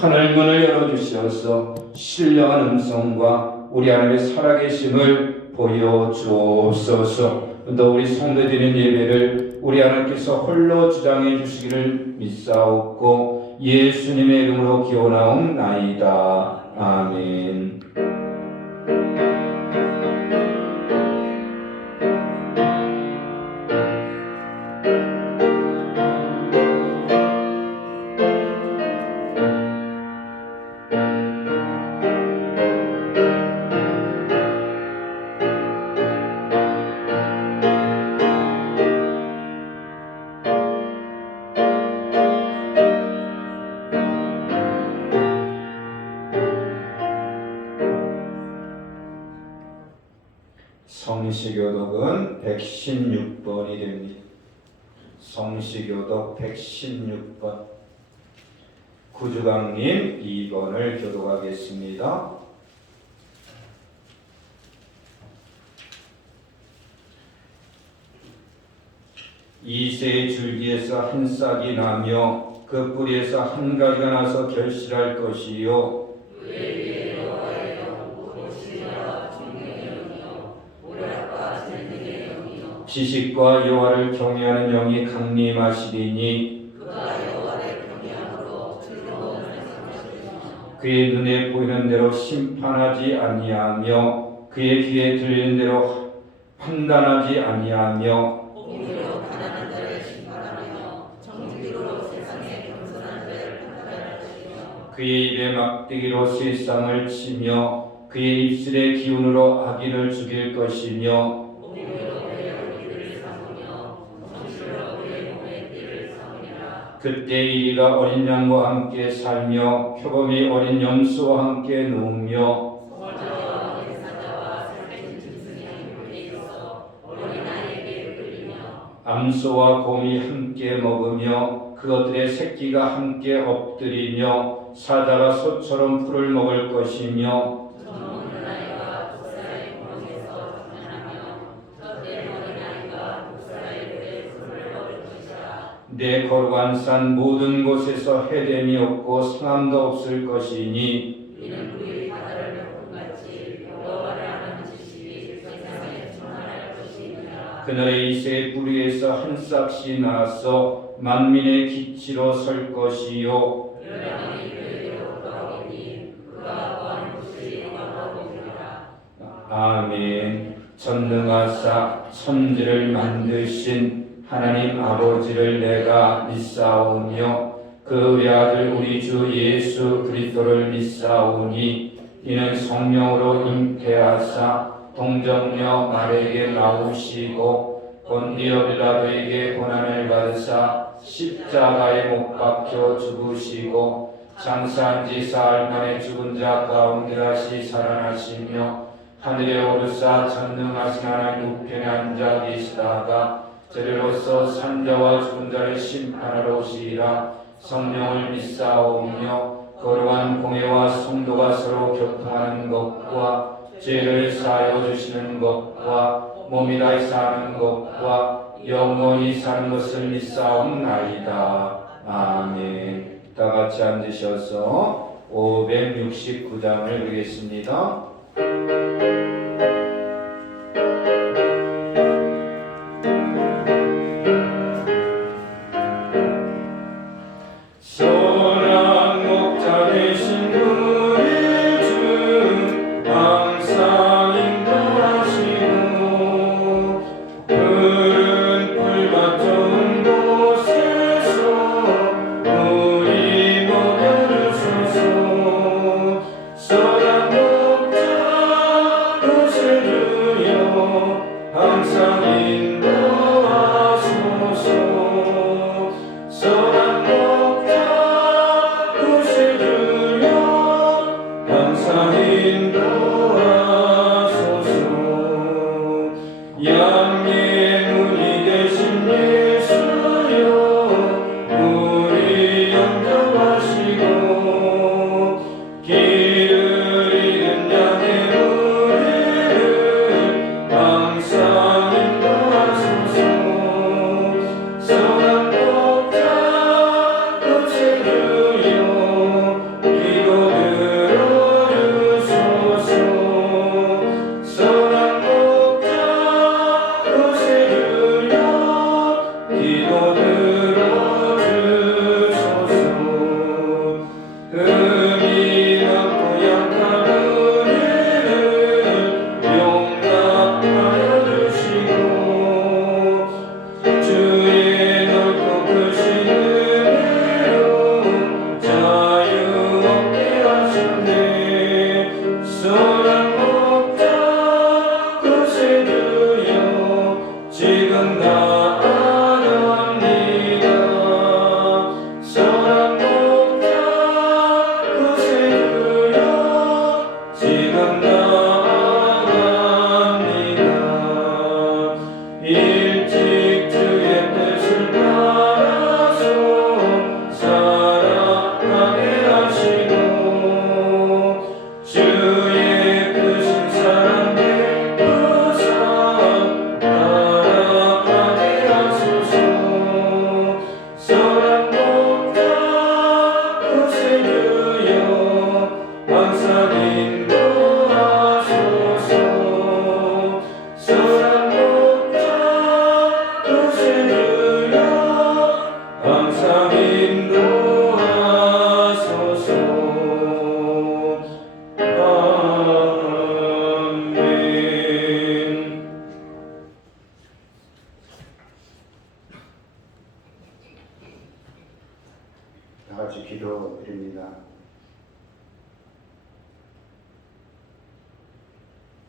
하늘 문을 열어주셔서 신령한 음성과 우리 하나님의 살아계심을 보여주옵소서. 또 우리 성도드리는 예배를 우리 하나님께서 홀로 주장해 주시기를 믿사옵고 예수님의 이름으로 기원하옵나이다. 아멘. 성시교독은 116번이 됩니다. 성시교독 116번. 구주강님 2번을 교독하겠습니다. 이새의 줄기에서 한 싹이 나며 그 뿌리에서 한 가지가 나서 결실할 것이요 지식과 여호와를 경외하는 영이 강림하시리니 그의 눈에 보이는 대로 심판하지 아니하며 그의 귀에 들리는 대로 판단하지 아니하며 그의 입에 막대기로 세상을 치며 그의 입술의 기운으로 악인을 죽일 것이며 그때 이리가 어린 양과 함께 살며 표범이 어린 염소와 함께 누우며 암소와 곰이 함께 먹으며 그것들의 새끼가 함께 엎드리며 사자가 소처럼 풀을 먹을 것이며 내 거룩한 산 모든 곳에서 해됨이 없고 상함도 없을 것이니 그날의 이새의 뿌리에서 한 싹씩 나서 만민의 기치로 설 것이요 아멘. 전능하사 천지를 만드신 하나님 아버지를 내가 믿사오며 그 외아들 우리 주 예수 그리스도를 믿사오니 이는 성령으로 잉태하사 동정녀 마리아에게 나오시고 본디오 빌라도에게 고난을 받으사 십자가에 못 박혀 죽으시고 장사한 지 사흘 만에 죽은 자 가운데 다시 살아나시며 하늘에 오르사 전능하신 하나님 우편에 앉아 계시다가 저리로서 산자와 죽은 자를 심판하러 오시리라. 성령을 믿사오며 거룩한 공회와 성도가 서로 교통하는 것과 죄를 사하여 주시는 것과 몸이 다시 사는 것과 영원히 사는 것을 믿사옵나이다. 아멘. 다 같이 앉으셔서 569장을 읽겠습니다. 소란 목자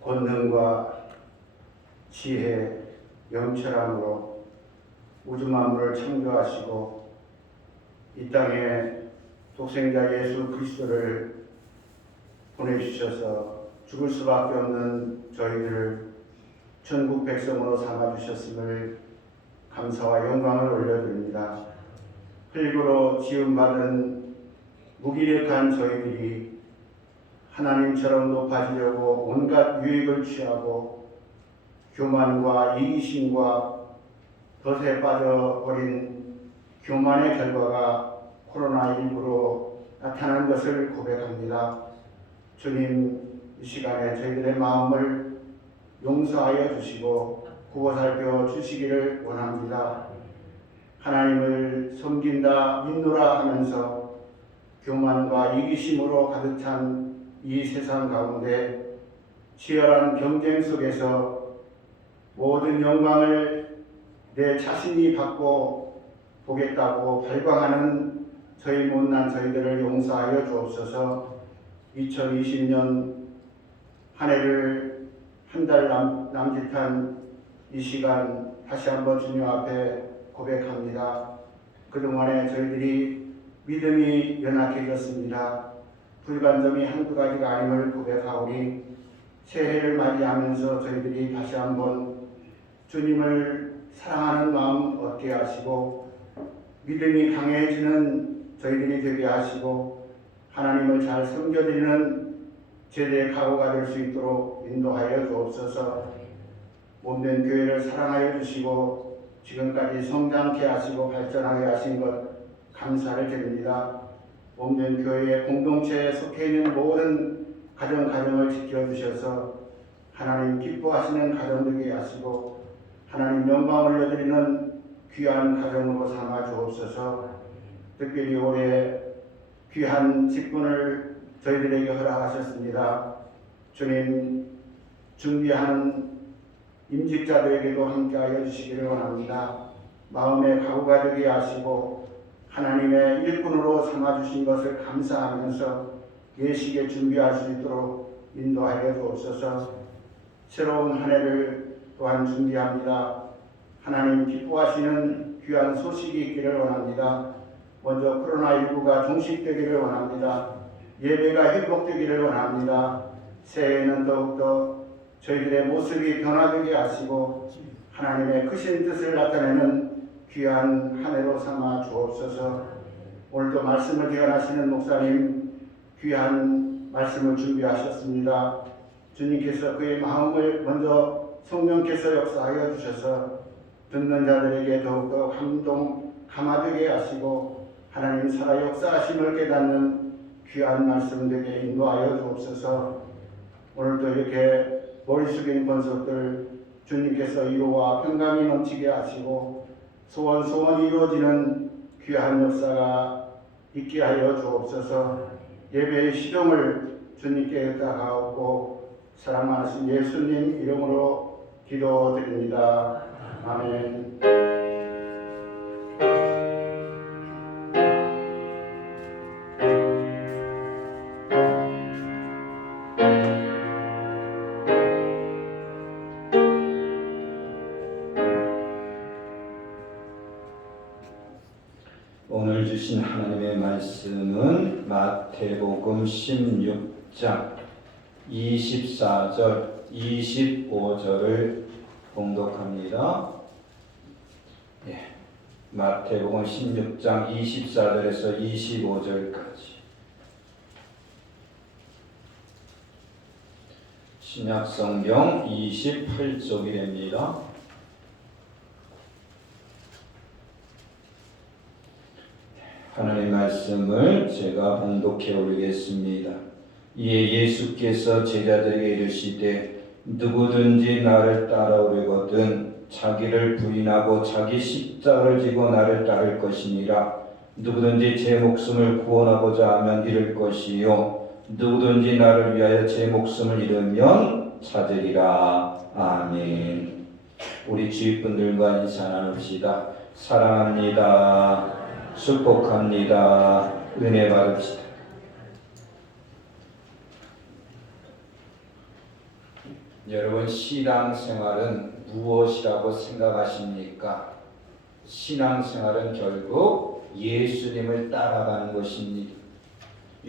권능과 지혜, 명철함으로 우주 만물을 창조하시고 이 땅에 독생자 예수 그리스도를 보내주셔서 죽을 수밖에 없는 저희들을 천국 백성으로 삼아주셨음을 감사와 영광을 올려드립니다. 흙으로 지음받은 무기력한 저희들이 하나님처럼 높아지려고 온갖 유익을 취하고 교만과 이기심과 덫에 빠져버린 교만의 결과가 코로나19로 나타난 것을 고백합니다. 주님, 이 시간에 저희들의 마음을 용서하여 주시고 구워 살펴 주시기를 원합니다. 하나님을 섬긴다 믿노라 하면서 교만과 이기심으로 가득 찬 이 세상 가운데 치열한 경쟁 속에서 모든 영광을 내 자신이 받고 보겠다고 발광하는 저희 못난 저희들을 용서하여 주옵소서. 2020년 한 해를 한 달 남짓한 이 시간 다시 한번 주님 앞에 고백합니다. 그동안에 저희들이 믿음이 연약해졌습니다. 불간점이 한두 가지가 아님을 고백하오니 새해를 맞이하면서 저희들이 다시 한번 주님을 사랑하는 마음 얻게 하시고 믿음이 강해지는 저희들이 되게 하시고 하나님을 잘 섬겨드리는 제대의 각오가 될 수 있도록 인도하여 주옵소서. 몸된 교회를 사랑하여 주시고 지금까지 성장케 하시고 발전하게 하신 것 감사를 드립니다. 몸된 교회의 공동체에 속해 있는 모든 가정을 지켜주셔서 하나님 기뻐하시는 가정 되게 하시고 하나님 영광을 올려드리는 귀한 가정으로 삼아 주옵소서. 특별히 올해 귀한 직분을 저희들에게 허락하셨습니다. 주님, 준비하는 임직자들에게도 함께하여 주시기를 원합니다. 마음의 각오가 되게 하시고 하나님의 일꾼으로 삼아주신 것을 감사하면서 예식에 준비할 수 있도록 인도하여 주옵소서. 새로운 한 해를 또한 준비합니다. 하나님 기뻐하시는 귀한 소식이 있기를 원합니다. 먼저 코로나19가 종식되기를 원합니다. 예배가 회복되기를 원합니다. 새해에는 더욱더 저희들의 모습이 변화되게 하시고 하나님의 크신 뜻을 나타내는 귀한 한 해로 삼아 주옵소서. 오늘도 말씀을 대언하시는 목사님 귀한 말씀을 준비하셨습니다. 주님께서 그의 마음을 먼저 성령께서 역사하여 주셔서 듣는 자들에게 더욱더 감화되게 하시고 하나님 살아 역사하심을 깨닫는 귀한 말씀 되게 인도하여 주옵소서. 오늘도 이렇게 머리 숙인 권속들 주님께서 위로와 평강이 넘치게 하시고 소원이 이루어지는 귀한 역사가 있게 하여 주옵소서. 예배의 시종을 주님께 의탁하옵고 사랑 많으신 예수님 이름으로 기도드립니다. 아멘. 오늘 주신 하나님의 말씀은 마태복음 16장 24절 25절을 봉독합니다. 마태복음 16장 24절에서 25절까지 신약성경 28쪽이랍니다. 하나님 말씀을 제가 봉독해 올리겠습니다. 이에 예수께서 제자들에게 이르시되 누구든지 나를 따라오려거든 자기를 부인하고 자기 십자가를 지고 나를 따를 것이니라. 누구든지 제 목숨을 구원하고자 하면 잃을 것이요 누구든지 나를 위하여 제 목숨을 잃으면 찾으리라. 아멘. 우리 주위분들과 인사 나눕시다. 사랑합니다. 축복합니다. 은혜 받읍시다. 여러분, 신앙생활은 무엇이라고 생각하십니까? 신앙생활은 결국 예수님을 따라가는 것입니다.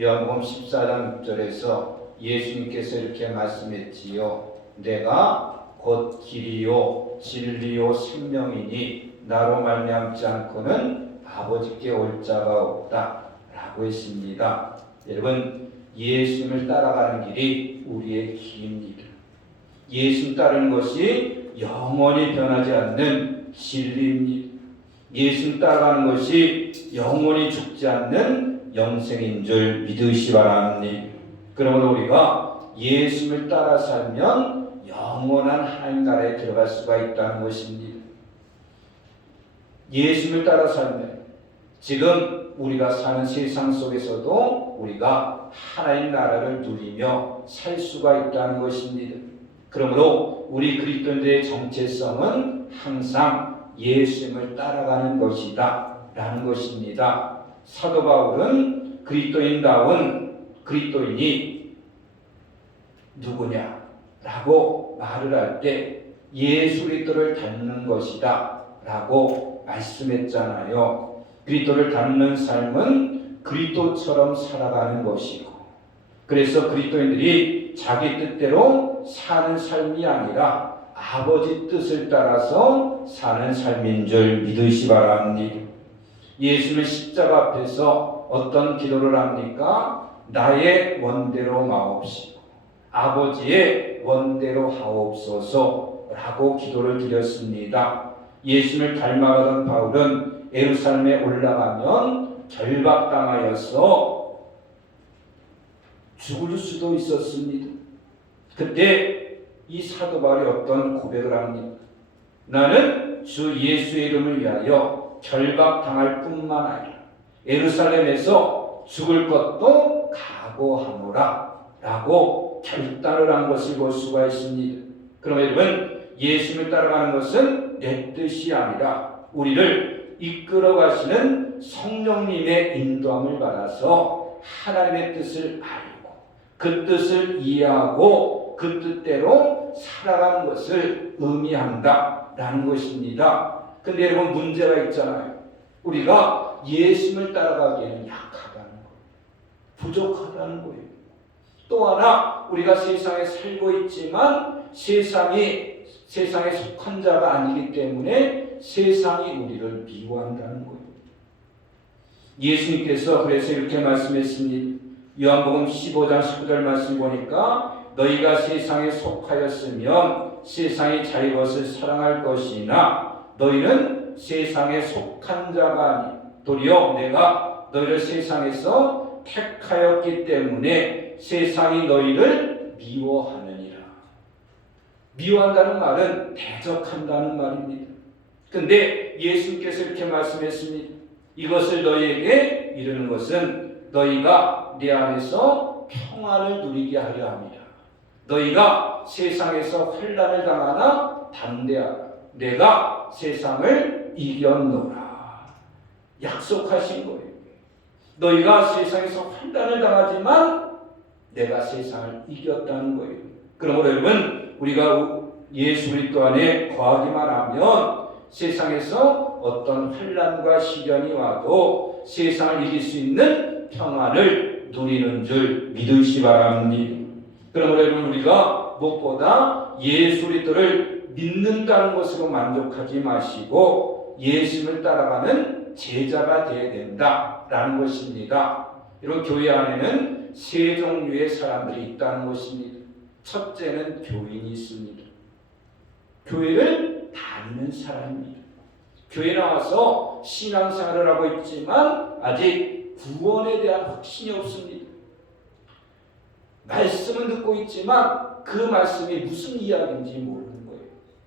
요한복음 14장 6절에서 예수님께서 이렇게 말씀했지요. 내가 곧 길이요 진리요 생명이니 나로 말미암지 않고는 아버지께 올 자가 없다 라고 했습니다. 여러분, 예수님을 따라가는 길이 우리의 길입니다. 예수님 따르는 것이 영원히 변하지 않는 진리입니다. 예수님 따라가는 것이 영원히 죽지 않는 영생인 줄 믿으시 바랍니다. 그러므로 우리가 예수님을 따라 살면 영원한 하나님 나라에 들어갈 수가 있다는 것입니다. 예수님을 따라 살면 지금 우리가 사는 세상 속에서도 우리가 하나님 나라를 누리며 살 수가 있다는 것입니다. 그러므로 우리 그리스도인들의 정체성은 항상 예수님을 따라가는 것이다 라는 것입니다. 사도 바울은 그리스도인다운 그리스도인이 누구냐 라고 말을 할 때 예수 그리스도를 닮는 것이다 라고 말씀했잖아요. 그리스도를 닮는 삶은 그리스도처럼 살아가는 것이고, 그래서 그리스도인들이 자기 뜻대로 사는 삶이 아니라 아버지 뜻을 따라서 사는 삶인 줄 믿으시 바랍니다. 예수는 십자가 앞에서 어떤 기도를 합니까? 나의 원대로 마옵시고 아버지의 원대로 하옵소서 라고 기도를 드렸습니다. 예수를 닮아가던 바울은 예루살렘에 올라가면 결박당하여서 죽을 수도 있었습니다. 그때 이 사도 바울이 어떤 고백을 합니까? 나는 주 예수의 이름을 위하여 결박당할 뿐만 아니라 예루살렘에서 죽을 것도 각오하노라 라고 결단을 한 것을 볼 수가 있습니다. 그럼 여러분, 예수를 따라가는 것은 내 뜻이 아니라 우리를 이끌어 가시는 성령님의 인도함을 받아서 하나님의 뜻을 알고 그 뜻을 이해하고 그 뜻대로 살아가는 것을 의미한다 라는 것입니다. 근데 여러분, 문제가 있잖아요. 우리가 예수를 따라가기에는 약하다는 거예요. 부족하다는 거예요. 또 하나, 우리가 세상에 살고 있지만 세상에 속한 자가 아니기 때문에 세상이 우리를 미워한다는 거예요. 예수님께서 그래서 이렇게 말씀했습니다. 요한복음 15장 19절 말씀 보니까 너희가 세상에 속하였으면 세상이 자기 것을 사랑할 것이나 너희는 세상에 속한 자가 아니 도리어 내가 너희를 세상에서 택하였기 때문에 세상이 너희를 미워하느니라. 미워한다는 말은 대적한다는 말입니다. 근데 예수님께서 이렇게 말씀했습니다. 이것을 너희에게 이르는 것은 너희가 내 안에서 평안을 누리게 하려 합니다. 너희가 세상에서 환난을 당하나 담대하라. 내가 세상을 이겼노라. 약속하신 거예요. 너희가 세상에서 환난을 당하지만 내가 세상을 이겼다는 거예요. 그러므로 여러분, 우리가 예수 그리스도 안에 거하기만 하면 세상에서 어떤 환난과 시련이 와도 세상을 이길 수 있는 평안을 누리는 줄 믿으시 바랍니다. 그러므로 여러분, 우리가 무엇보다 예수 그리스도를 믿는다는 것으로 만족하지 마시고 예수를 따라가는 제자가 되어야 된다라는 것입니다. 이런 교회 안에는 세 종류의 사람들이 있다는 것입니다. 첫째는 교인이 있습니다. 교회를 다니는 사람입니다. 교회 나와서 신앙생활을 하고 있지만 아직 구원에 대한 확신이 없습니다. 말씀은 듣고 있지만 그 말씀이 무슨 이야기인지 모르는 거예요.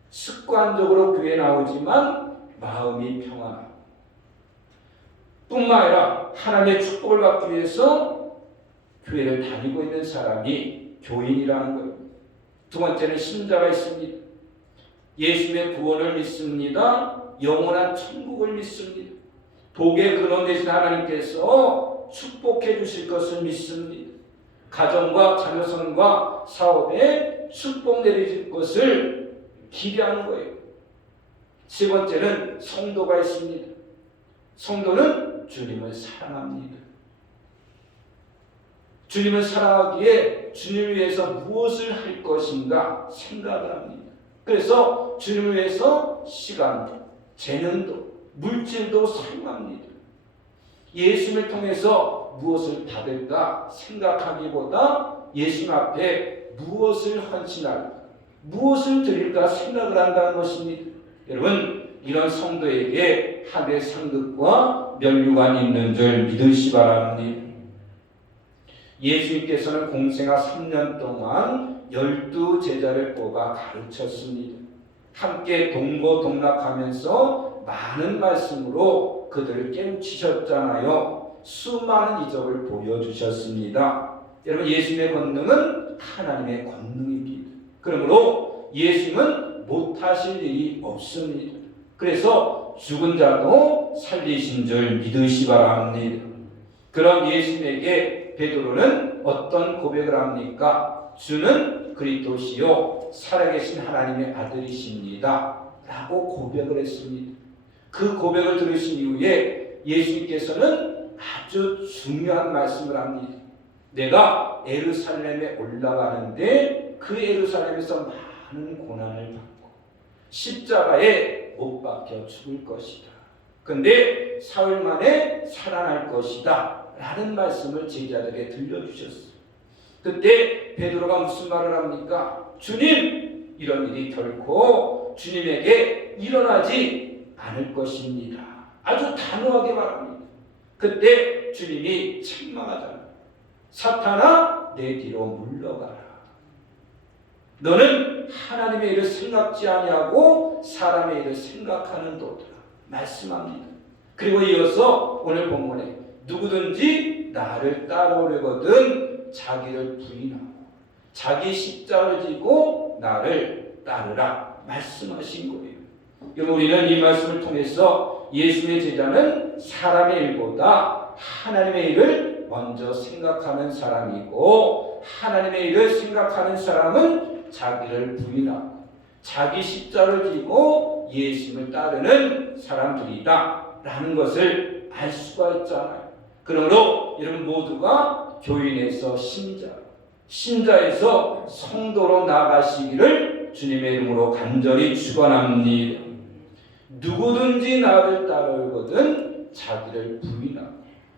습관적으로 교회에 나오지만 마음이 평안하고, 뿐만 아니라 하나님의 축복을 받기 위해서 교회를 다니고 있는 사람이 교인이라는 거예요. 두 번째는 신자가 있습니다. 예수님의 구원을 믿습니다. 영원한 천국을 믿습니다. 복의 근원 되신 하나님께서 축복해 주실 것을 믿습니다. 가정과 자녀선과 사업에 축복 내리실 것을 기대하는 거예요. 세 번째는 성도가 있습니다. 성도는 주님을 사랑합니다. 주님을 사랑하기에 주님을 위해서 무엇을 할 것인가 생각을 합니다. 그래서 주님을 위해서 시간도, 재능도, 물질도 사용합니다. 예수님을 통해서 무엇을 받을까 생각하기보다 예수님 앞에 무엇을 헌신할까, 무엇을 드릴까 생각을 한다는 것입니다. 여러분, 이런 성도에게 하늘의 상급과 면류관이 있는 줄 믿으시 바랍니다. 예수님께서는 공생아 3년 동안 12제자를 뽑아 가르쳤습니다. 함께 동고동락하면서 많은 말씀으로 그들을 깨우치셨잖아요. 수많은 이적을 보여주셨습니다. 여러분, 예수님의 권능은 하나님의 권능입니다. 그러므로 예수님은 못하실 일이 없습니다. 그래서 죽은 자도 살리신 줄 믿으시 바랍니다. 그럼 예수님에게 베드로는 어떤 고백을 합니까? 주는 그리스도시요 살아계신 하나님의 아들이십니다 라고 고백을 했습니다. 그 고백을 들으신 이후에 예수님께서는 아주 중요한 말씀을 합니다. 내가 예루살렘에 올라가는데 그 예루살렘에서 많은 고난을 받고 십자가에 못 박혀 죽을 것이다. 근데 사흘 만에 살아날 것이다 라는 말씀을 제자들에게 들려주셨어요. 그때 베드로가 무슨 말을 합니까? 주님, 이런 일이 결코 주님에게 일어나지 않을 것입니다. 아주 단호하게 말합니다. 그때 주님이 책망하잖아요. 사탄아, 내 뒤로 물러가라. 너는 하나님의 일을 생각지 아니하고 사람의 일을 생각하는도다 말씀합니다. 그리고 이어서 오늘 본문에 누구든지 나를 따라오려거든 자기를 부인하고 자기 십자가를 지고 나를 따르라 말씀하신 거예요. 여러분, 우리는 이 말씀을 통해서 예수님의 제자는 사람의 일보다 하나님의 일을 먼저 생각하는 사람이고, 하나님의 일을 생각하는 사람은 자기를 부인하고 자기 십자가를 지고 예수님을 따르는 사람들이다 라는 것을 알 수가 있잖아요. 그러므로 여러분 모두가 교인에서 신자, 신자에서 성도로 나아가시기를 주님의 이름으로 간절히 축원합니다. 누구든지 나를 따르거든 자기를 부인하고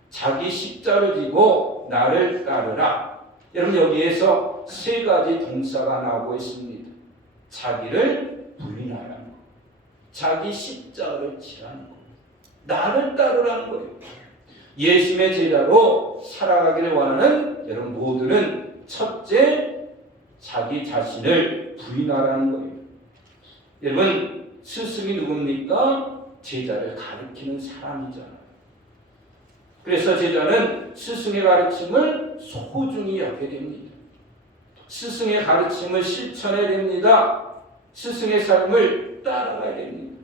자기 십자를 지고 나를 따르라. 여러분, 여기에서 세 가지 동사가 나오고 있습니다. 자기를 부인하라는 것, 자기 십자를 지라는 것, 나를 따르라는 거예요. 예수님의 제자로 살아가기를 원하는 여러분 모두는 첫째, 자기 자신을 부인하라는 거예요. 여러분, 스승이 누굽니까? 제자를 가르치는 사람이잖아요. 그래서 제자는 스승의 가르침을 소중히 여겨야 됩니다. 스승의 가르침을 실천해야 됩니다. 스승의 삶을 따라가야 됩니다.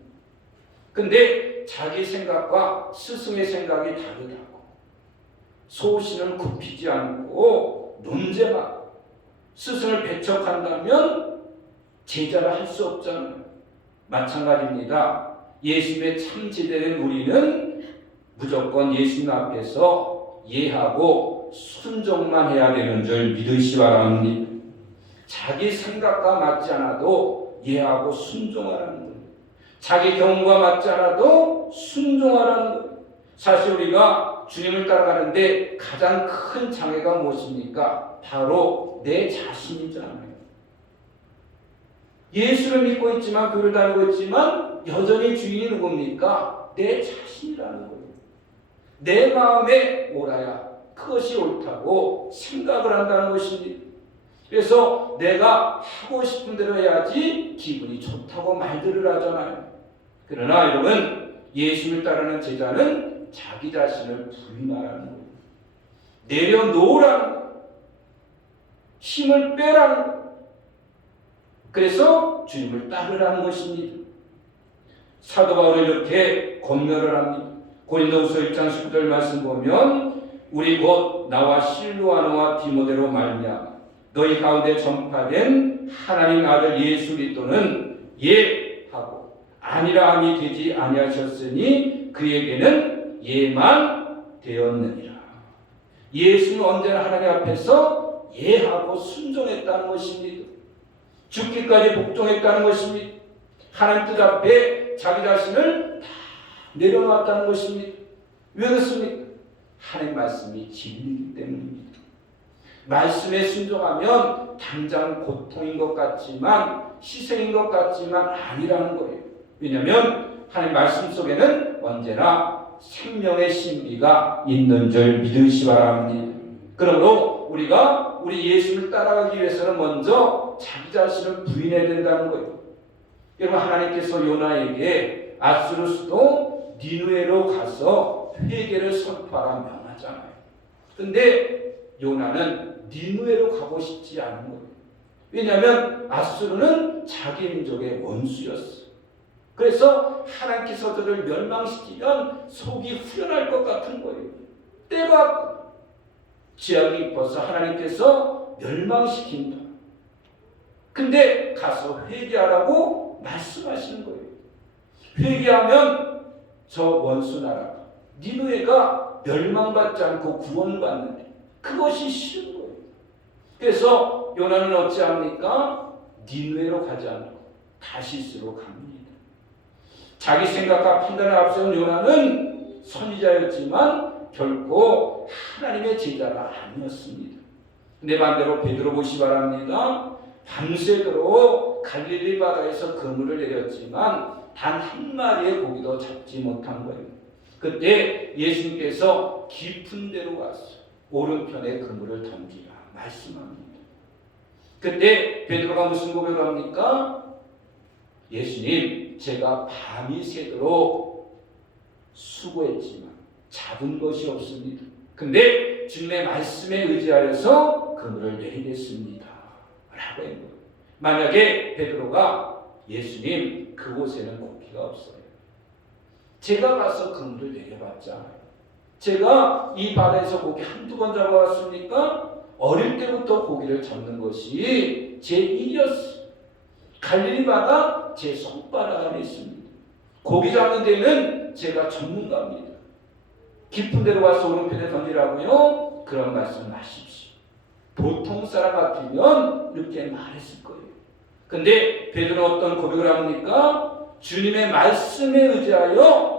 근데 자기 생각과 스승의 생각이 다르다고 소신을 굽히지 않고 논쟁하고 스승을 배척한다면 제자를 할 수 없잖아요. 마찬가지입니다. 예수님의 참 제자된 우리는 무조건 예수님 앞에서 예하고 순종만 해야 되는 줄 믿으시 바랍니다. 자기 생각과 맞지 않아도 예하고 순종하라는 거예요. 자기 경험과 맞지 않아도 순종하라는 거예요. 사실 우리가 주님을 따라가는데 가장 큰 장애가 무엇입니까? 바로 내 자신이잖아요. 예수를 믿고 있지만 교회를 다니고 있지만 여전히 주인이 누굽니까? 내 자신이라는 거예요. 내 마음에 옳아야 그것이 옳다고 생각을 한다는 것입니다. 그래서 내가 하고 싶은 대로 해야지 기분이 좋다고 말들을 하잖아요. 그러나 여러분, 예수를 따르는 제자는 자기 자신을 부인하라는 거예요. 내려놓으라는 거예요. 힘을 빼라는 거예요. 그래서 주님을 따르라는 것입니다. 사도 바울은 이렇게 권면을 합니다. 고린도후서 1장 19절 말씀 보면 우리 곧 나와 실루아노와 디모데로 말미암아 너희 가운데 전파된 하나님 아들 예수 그리스도는 예하고 아니라 함이 되지 아니하셨으니 그에게는 예만 되었느니라. 예수는 언제나 하나님 앞에서 예하고 순종했다는 것입니다. 죽기까지 복종했다는 것입니다. 하나님 뜻 앞에 자기 자신을 다 내려놨다는 것입니다. 왜 그렇습니까? 하나님 말씀이 진리이기 때문입니다. 말씀에 순종하면 당장 고통인 것 같지만 희생인 것 같지만 아니라는 거예요. 왜냐하면 하나님 말씀 속에는 언제나 생명의 신비가 있는 줄 믿으시 바랍니다. 그러므로 우리가 우리 예수를 따라가기 위해서는 먼저 자기 자신을 부인해야 된다는 거예요. 여러분, 하나님께서 요나에게 아수르스도 니느웨로 가서 회개를 선포하라 명하잖아요. 근데 요나는 니느웨로 가고 싶지 않은 거예요. 왜냐하면 아수르는 자기 민족의 원수였어요. 그래서 하나님께서 저를 멸망시키면 속이 후련할 것 같은 거예요. 때가 지약이 깊어서 하나님께서 멸망시킨다. 근데 가서 회개하라고 말씀하시는 거예요. 회개하면 저 원수 나라 니느웨가 멸망받지 않고 구원받는데 그것이 싫은 거예요. 그래서 요나는 어찌합니까? 니느웨로 가지 않고 다시스로 갑니다. 자기 생각과 판단을 앞세운 요나는 선지자였지만 결코 하나님의 제자가 아니었습니다. 내 반대로 베드로 보시 바랍니다. 밤새도록 갈릴리 바다에서 그물을 내렸지만 단 한 마리의 고기도 잡지 못한 거예요. 그때 예수님께서 깊은 데로 가서 오른편에 그물을 던지라 말씀합니다. 그때 베드로가 무슨 고백을 합니까? 예수님, 제가 밤이 새도록 수고했지만 잡은 것이 없습니다. 근데 주님의 말씀에 의지하여서 그물을 내리겠습니다 라고 한 거예요. 만약에 베드로가 예수님, 그곳에는 고기가 없어요. 제가 가서 그물을 내려봤잖아요. 제가 이 바다에서 고기 한두 번 잡아왔습니까? 어릴 때부터 고기를 잡는 것이 제 일이었어요. 갈릴리 바다 제 손바닥 안에 있습니다. 고기 잡는 데는 제가 전문가입니다. 깊은 데로 가서 오른편에 던지라고요? 그런 말씀 하십시오. 보통 사람 같으면 이렇게 말했을 거예요. 근데 베드로는 어떤 고백을 합니까? 주님의 말씀에 의지하여